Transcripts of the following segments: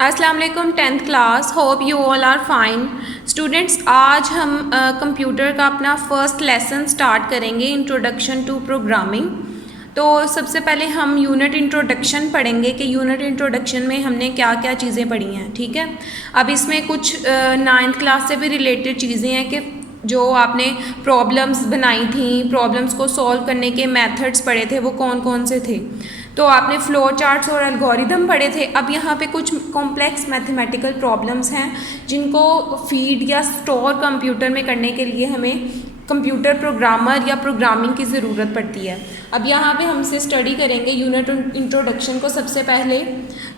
अस्सलाम वालेकुम 10th class. Hope you all are fine students. आज हम कंप्यूटर का अपना फर्स्ट लेसन स्टार्ट करेंगे, इंट्रोडक्शन टू प्रोग्रामिंग। तो सबसे पहले हम यूनिट इंट्रोडक्शन पढ़ेंगे कि यूनिट इंट्रोडक्शन में हमने क्या क्या चीज़ें पढ़ी हैं। ठीक है, अब इसमें कुछ 9th क्लास से भी रिलेटेड चीज़ें हैं कि जो आपने प्रॉब्लम्स बनाई थी, प्रॉब्लम्स को सॉल्व करने के मेथड्स पढ़े थे, वो कौन कौन से थे। तो आपने फ्लो चार्ट्स और एल्गोरिदम पढ़े थे। अब यहाँ पे कुछ कॉम्प्लेक्स मैथमेटिकल प्रॉब्लम्स हैं जिनको फीड या स्टोर कंप्यूटर में करने के लिए हमें कंप्यूटर प्रोग्रामर या प्रोग्रामिंग की ज़रूरत पड़ती है। अब यहाँ पे हमसे स्टडी करेंगे यूनिट इंट्रोडक्शन को। सबसे पहले,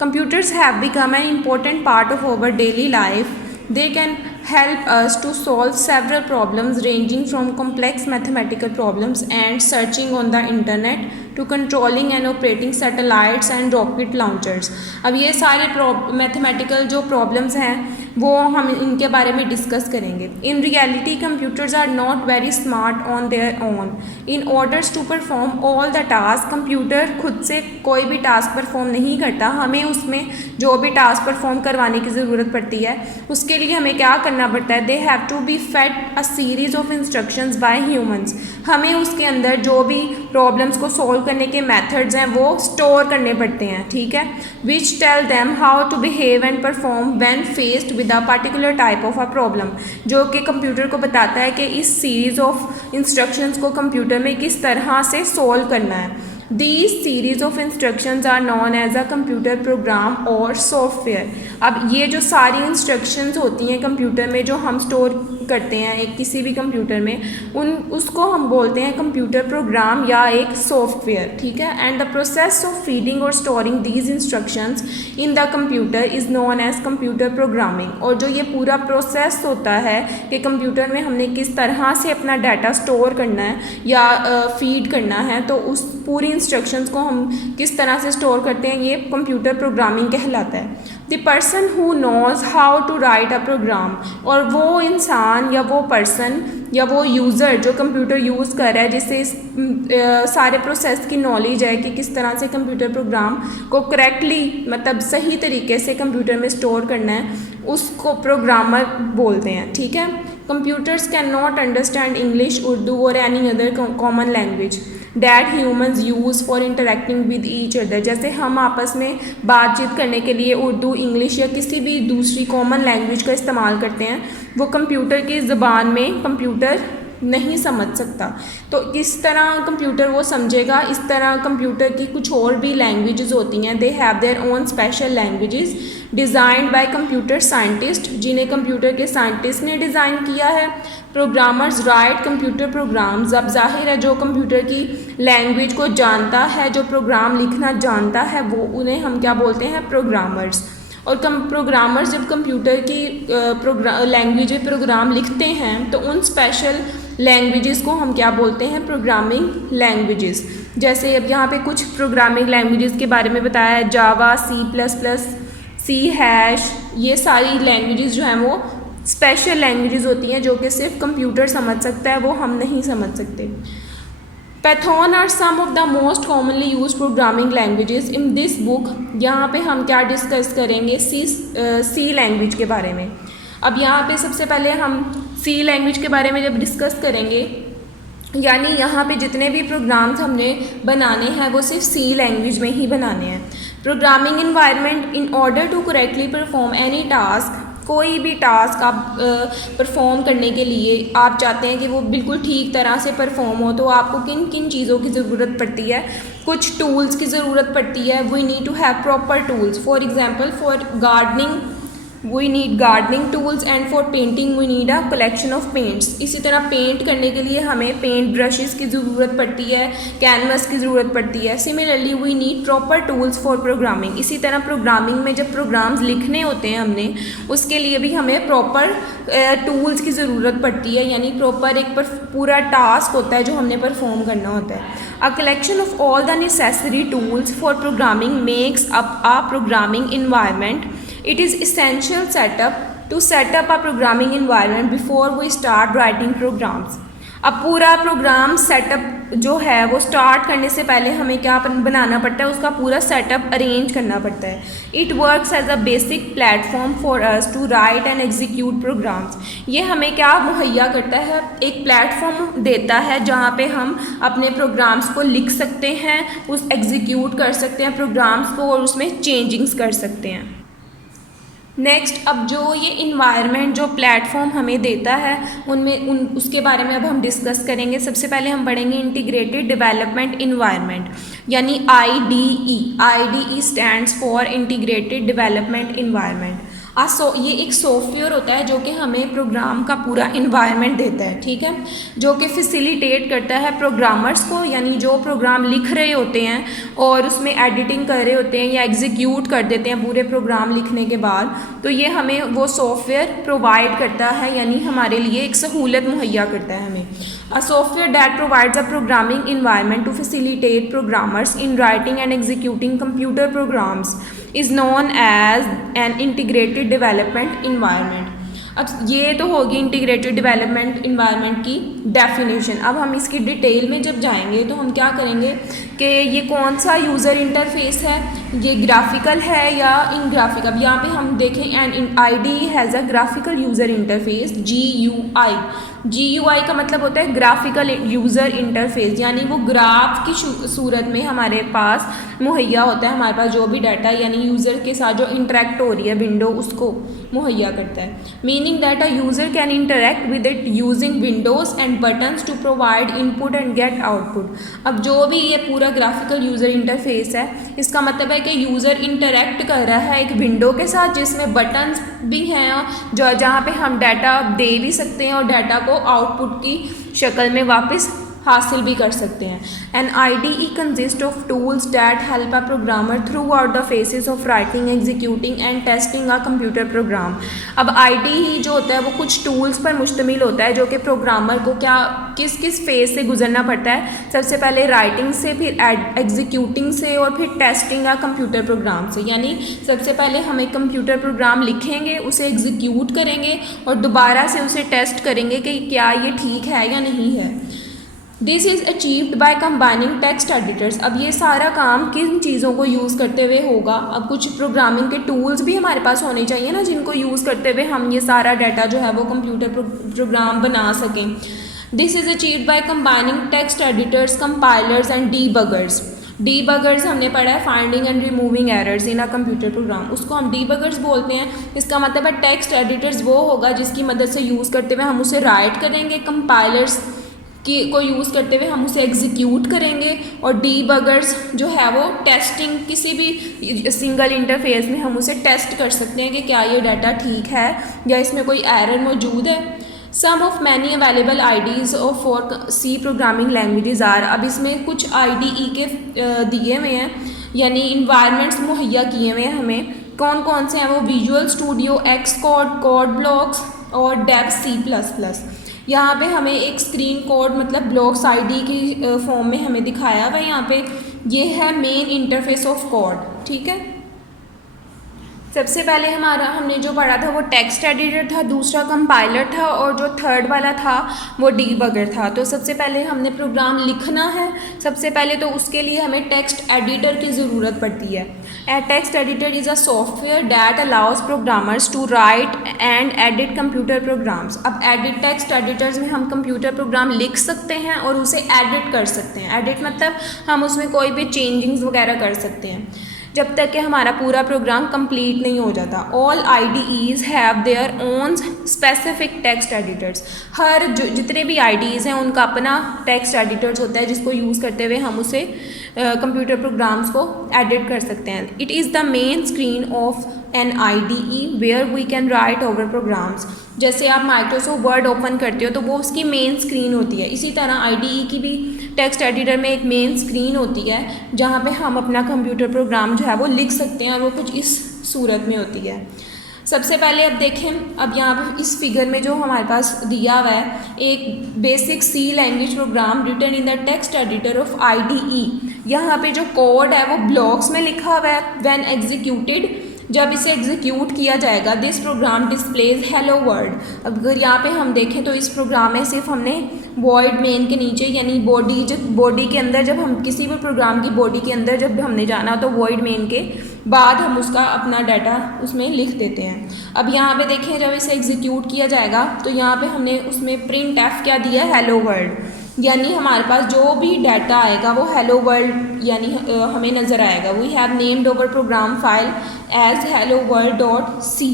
computers have become an important part of our daily life. They can help us to solve several problems ranging from complex mathematical problems and searching on the internet to controlling and operating satellites and rocket launchers। अब ये सारे mathematical जो problems हैं वो हम इनके बारे में डिस्कस करेंगे। In reality computers are not very smart on their own. In orders to perform all the task, computer खुद से कोई भी टास्क परफॉर्म नहीं करता, हमें उसमें जो भी टास्क परफॉर्म करवाने की ज़रूरत पड़ती है उसके लिए हमें क्या करना पड़ता है। They have to be fed a series of instructions by humans. हमें उसके अंदर जो भी प्रॉब्लम्स को सॉल्व करने के मेथड्स हैं वो स्टोर करने पड़ते हैं। ठीक है, which tell them how to behave and perform when faced with a particular type of a problem, जो कि कंप्यूटर को बताता है कि इस सीरीज ऑफ इंस्ट्रक्शंस को कंप्यूटर में किस तरह से सॉल्व करना है। These series of instructions are known as a computer program और सॉफ्टवेयर। अब ये जो सारी इंस्ट्रक्शंस होती हैं कंप्यूटर में जो हम स्टोर करते हैं एक किसी भी कंप्यूटर में, उसको हम बोलते हैं कंप्यूटर प्रोग्राम या एक सॉफ्टवेयर। ठीक है, and the process of feeding और storing these instructions in the computer is known as computer programming. और जो ये पूरा प्रोसेस होता है कि कंप्यूटर में हमने किस तरह से अपना डाटा स्टोर करना है या फीड करना है, तो उस पूरी इंस्ट्रक्शंस को हम किस तरह से स्टोर करते हैं, ये कंप्यूटर प्रोग्रामिंग कहलाता है। The person who knows how to write a program, और वो इंसान या वो पर्सन या वो यूज़र जो कंप्यूटर यूज़ कर रहा है, जिससे इस सारे प्रोसेस की नॉलेज है कि किस तरह से कंप्यूटर प्रोग्राम को करेक्टली मतलब सही तरीके से कंप्यूटर में स्टोर करना है, उसको प्रोग्रामर बोलते हैं। ठीक है, computers can not understand English, Urdu और any other common language that humans use for interacting with each other. जैसे हम आपस में बातचीत करने के लिए उर्दू, इंग्लिश या किसी भी दूसरी कॉमन लैंग्वेज का इस्तेमाल करते हैं, वो कंप्यूटर की ज़बान में कंप्यूटर नहीं समझ सकता। तो किस तरह कंप्यूटर वो समझेगा, इस तरह कंप्यूटर की कुछ और भी लैंग्वेजेस होती हैं। They have their own special languages designed bye computer scientist, जिन्हें कंप्यूटर के साइंटिस्ट ने डिज़ाइन किया है। Programmers right computer programs. अब जाहिर है जो कंप्यूटर की लैंग्वेज को जानता है, जो प्रोग्राम लिखना जानता है, वो उन्हें हम क्या बोलते हैं, प्रोग्रामर्स। और प्रोग्रामर्स जब कंप्यूटर की लैंग्वेज में प्रोग्राम लिखते हैं तो उन स्पेशल लैंग्वेजेस को हम क्या बोलते हैं, प्रोग्रामिंग लैंग्वेजेस। जैसे अब यहाँ पे कुछ प्रोग्रामिंग लैंग्वेजेस के बारे में बताया है, जावा, C++, सी हैश, ये सारी लैंग्वेजेस जो हैं वो स्पेशल लैंग्वेजेस होती हैं जो कि सिर्फ कंप्यूटर समझ सकता है, वो हम नहीं समझ सकते। Python are some of the most commonly use programming languages in this book. यहाँ पे हम क्या डिस्कस करेंगे, सी लैंग्वेज के बारे में। अब यहाँ पे सबसे पहले हम सी लैंग्वेज के बारे में जब डिस्कस करेंगे, यानी यहाँ पे जितने भी प्रोग्राम्स हमने बनाने हैं वो सिर्फ सी लैंग्वेज में ही बनाने हैं। Programming environment, in order to correctly perform any task, कोई भी टास्क आप परफॉर्म करने के लिए आप चाहते हैं कि वो बिल्कुल ठीक तरह से परफॉर्म हो, तो आपको किन किन चीज़ों की ज़रूरत पड़ती है, कुछ टूल्स की ज़रूरत पड़ती है। We need to have proper tools. For example, for gardening we need gardening tools and for painting we need a collection of paints. इसी तरह पेंट करने के लिए हमें पेंट ब्रशेस की ज़रूरत पड़ती है, कैनवस की ज़रूरत पड़ती है। Similarly we need proper tools for programming. इसी तरह प्रोग्रामिंग में जब प्रोग्राम्स लिखने होते हैं हमने, उसके लिए भी हमें प्रॉपर टूल्स की ज़रूरत पड़ती है, यानी प्रॉपर एक पूरा टास्क होता है जो हमने परफॉर्म करना होता है। अ collection of all the necessary tools for programming makes up a programming environment. It is essential to set up a programming environment before we start writing programs। अब पूरा प्रोग्राम सेटअप जो है वो स्टार्ट करने से पहले हमें क्या बनाना पड़ता है, उसका पूरा सेटअप अरेंज करना पड़ता है। It works as a basic platform for us to write and execute programs. ये हमें क्या मुहैया करता है, एक प्लेटफॉर्म देता है जहाँ पे हम अपने प्रोग्राम्स को लिख सकते हैं, उस एग्जीक्यूट कर सकते हैं प्रोग्राम्स को और उसमें चेंजिंग्स कर सकते हैं। नेक्स्ट, अब जो ये इन्वायरमेंट जो प्लेटफॉर्म हमें देता है उसके बारे में अब हम डिस्कस करेंगे। सबसे पहले हम पढ़ेंगे इंटीग्रेटेड डेवलपमेंट इन्वायरमेंट यानी IDE। IDE stands for integrated development environment. ये एक सॉफ्टवेयर होता है जो कि हमें प्रोग्राम का पूरा इन्वायरमेंट देता है, ठीक है, जो कि फैसिलिटेट करता है प्रोग्रामर्स को, यानी जो प्रोग्राम लिख रहे होते हैं और उसमें एडिटिंग कर रहे होते हैं या एग्जीक्यूट कर देते हैं पूरे प्रोग्राम लिखने के बाद, तो ये हमें वो सॉफ्टवेयर प्रोवाइड करता है, यानी हमारे लिए एक सहूलत मुहैया करता है हमें। A software that provides a programming environment to facilitate programmers in writing and executing computer programs is known as an integrated development environment। अब ये तो होगी इंटीग्रेटेड डेवलपमेंट इन्वायरमेंट की डेफिनेशन। अब हम इसकी डिटेल में जब जाएंगे तो हम क्या करेंगे कि ये कौन सा यूज़र इंटरफेस है, ये ग्राफिकल है या इन ग्राफिक। अब यहाँ पे हम देखें and IDE has a graphical user interface GUI। GUI का मतलब होता है ग्राफिकल यूज़र इंटरफेस, यानी वो ग्राफ की सूरत में हमारे पास मुहैया होता है, हमारे पास जो भी डाटा यानी यूज़र के साथ जो इंटरेक्ट हो रही है विंडो उसको मुहैया करता है। Meaning that a user can interact with it using windows and buttons to provide input and get output. अब जो भी ये पूरा ग्राफिकल यूज़र इंटरफेस है, इसका मतलब है कि यूज़र इंटरेक्ट कर रहा है एक विंडो के साथ जिसमें बटन्स भी हैं जो जहाँ पे हम डाटा दे भी सकते हैं और डाटा को आउटपुट की शक्ल में वापस हासिल भी कर सकते हैं। An IDE consist of tools that help a programmer throughout the phases of writing, executing and testing a computer program. अब IDE जो होता है वो कुछ टूल्स पर मुश्तमिल होता है जो कि प्रोग्रामर को क्या किस किस फेज से गुजरना पड़ता है। सबसे पहले राइटिंग से, फिर एग्जीक्यूटिंग से और फिर टेस्टिंग अ कंप्यूटर प्रोग्राम से। यानी सबसे पहले हम एक कंप्यूटर प्रोग्राम लिखेंगे, उसे एग्जीक्यूट करेंगे और दोबारा से उसे टेस्ट करेंगे कि क्या ये ठीक है या नहीं है। This is achieved by combining text editors. अब ये सारा काम किन चीज़ों को यूज़ करते हुए होगा। अब कुछ प्रोग्रामिंग के टूल्स भी हमारे पास होने चाहिए ना, जिनको यूज़ करते हुए हम ये सारा डाटा जो है वो कंप्यूटर प्रोग्राम बना सकें। This is achieved by combining text editors, compilers and debuggers. Debuggers हमने पढ़ा है finding and removing errors in a computer programme, उसको हम डीबगर्स बोलते हैं। इसका मतलब है टेक्स्ट एडिटर्स वो होगा जिसकी मदद से यूज़ करते हुए हम उसे राइट करेंगे, कंपाइलर्स को यूज़ करते हुए हम उसे एग्जीक्यूट करेंगे और डीबगर्स जो है वो टेस्टिंग किसी भी सिंगल इंटरफेस में हम उसे टेस्ट कर सकते हैं कि क्या ये डाटा ठीक है या इसमें कोई एरर मौजूद है। Some of many available IDEs और for C programming languages are. अब इसमें कुछ IDE के दिए हुए हैं, यानी इन्वायरमेंट्स मुहैया किए हुए हैं हमें। कौन कौन से हैं वो? Visual studio, Xcode, code blocks और डेव C++। यहाँ पे हमें एक स्क्रीन कोड मतलब ब्लॉक्स IDE की फॉर्म में हमें दिखाया हुआ है। यहाँ पे ये है मेन इंटरफेस ऑफ कोड, ठीक है। सबसे पहले हमने जो पढ़ा था वो टेक्स्ट एडिटर था, दूसरा कंपाइलर था और जो थर्ड वाला था वो डीबगर था। तो सबसे पहले हमने प्रोग्राम लिखना है, सबसे पहले तो उसके लिए हमें टेक्स्ट एडिटर की ज़रूरत पड़ती है। A text editor is a software that allows programmers to write and edit computer programs. अब एडिट टेक्स्ट एडिटर्स में हम कंप्यूटर प्रोग्राम लिख सकते हैं और उसे एडिट कर सकते हैं। एडिट मतलब हम उसमें कोई भी चेंजिंग्स वगैरह कर सकते हैं जब तक कि हमारा पूरा प्रोग्राम कंप्लीट नहीं हो जाता। All IDEs have their own specific text editors. जितने भी IDEs हैं उनका अपना टेक्स्ट एडिटर्स होता है जिसको यूज़ करते हुए हम उसे कंप्यूटर प्रोग्राम्स को एडिट कर सकते हैं। It is the main screen of an IDE where we can write our programs. जैसे आप माइक्रोसॉफ्ट वर्ड ओपन करते हो तो वो उसकी मेन स्क्रीन होती है, इसी तरह IDE की भी टेक्स्ट एडिटर में एक मेन स्क्रीन होती है जहाँ पे हम अपना कंप्यूटर प्रोग्राम जो है वो लिख सकते हैं और वो कुछ इस सूरत में होती है। सबसे पहले अब देखें, अब यहाँ पे इस फिगर में जो हमारे पास दिया हुआ है एक basic C language program written in the text editor of IDE। यहाँ पे जो कोड है वो ब्लॉक्स में लिखा हुआ है। व्हेन एग्जीक्यूटेड जब इसे एग्जीक्यूट किया जाएगा this program displays hello world. अगर यहाँ पे हम देखें तो इस प्रोग्राम में सिर्फ हमने वॉइड मेन के नीचे यानी बॉडी के अंदर, जब हम किसी भी प्रोग्राम की बॉडी के अंदर जब हमने जाना तो वॉइड मेन के बाद हम उसका अपना डाटा उसमें लिख देते हैं। अब यहाँ पे देखें जब इसे एग्जीक्यूट किया जाएगा तो यहाँ पे हमने उसमें प्रिंट एफ क्या दिया, हेलो वर्ल्ड, यानी हमारे पास जो भी डाटा आएगा वो हेलो वर्ल्ड यानी हमें नज़र आएगा। We have named our program file as hello world.c।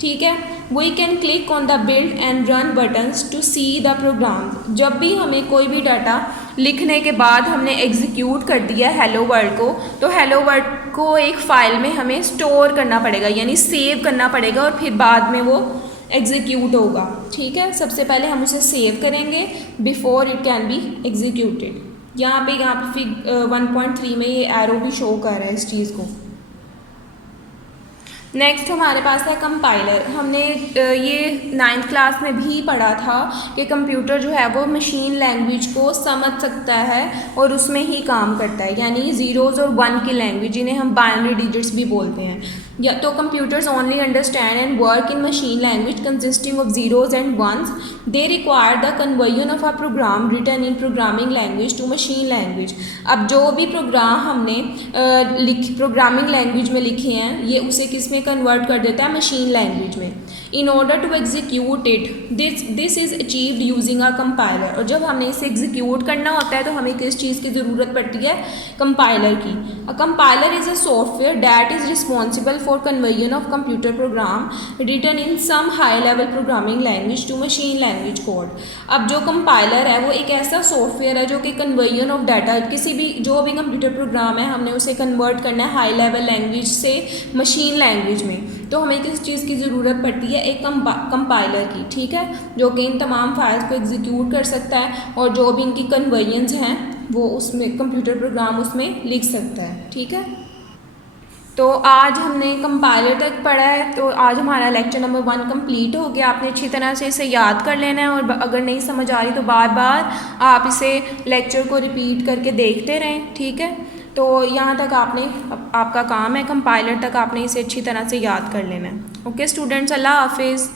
ठीक है, we can click on the build and run buttons to see the program. जब भी हमें कोई भी डाटा लिखने के बाद हमने एग्जीक्यूट कर दिया हेलो वर्ल्ड को, तो हेलो वर्ल्ड को एक फ़ाइल में हमें स्टोर करना पड़ेगा यानी सेव करना पड़ेगा और फिर बाद में वो एग्जीक्यूट होगा। ठीक है, सबसे पहले हम उसे सेव करेंगे before it can be executed. यहाँ पे 1.3 में ये एरो भी शो कर रहा है इस चीज़ को। नेक्स्ट हमारे पास है कंपाइलर। हमने ये 9th क्लास में भी पढ़ा था कि कंप्यूटर जो है वो मशीन लैंग्वेज को समझ सकता है और उसमें ही काम करता है, यानी ज़ीरोज़ और 1 की लैंग्वेज जिन्हें हम बाइनरी डिजिट्स भी बोलते हैं। या तो computers only understand and work in machine language consisting of zeros and ones. They require the conversion of a program written in programming language to machine language. अब जो भी प्रोग्राम हमने प्रोग्रामिंग लैंग्वेज में लिखे हैं ये उसे किस में कन्वर्ट कर देता है, मशीन लैंग्वेज में। In order to execute it this is achieved using a compiler. और जब हमने इसे एग्जीक्यूट करना होता है तो हमें किस चीज़ की ज़रूरत पड़ती है, कंपाइलर की। A compiler is a software that is responsible for conversion of computer program written in some high level programming language to machine language code. अब जो कंपाइलर है वो एक ऐसा सॉफ्टवेयर है जो कि कन्वर्जन ऑफ डाटा, किसी भी जो भी कंप्यूटर प्रोग्राम है हमने उसे कन्वर्ट करना है हाई लेवल लैंग्वेज से मशीन लैंग्वेज में, तो हमें किस चीज़ की ज़रूरत पड़ती है, एक कंपाइलर की। ठीक है, जो कि इन तमाम फाइल्स को एग्जीक्यूट कर सकता है और जो भी इनकी कन्वर्जन्स हैं वो उसमें कंप्यूटर प्रोग्राम उसमें लिख सकता है। ठीक है, तो आज हमने कंपाइलर तक पढ़ा है, तो आज हमारा लेक्चर नंबर 1 कंप्लीट हो गया। आपने अच्छी तरह से इसे याद कर लेना है और अगर नहीं समझ आ रही तो बार बार आप इसे लेक्चर को रिपीट करके देखते रहें। ठीक है, तो यहाँ तक आपका काम है, कंपाइलर तक आपने इसे अच्छी तरह से याद कर लेना है। ओके स्टूडेंट्स, अल्लाह हाफिज़।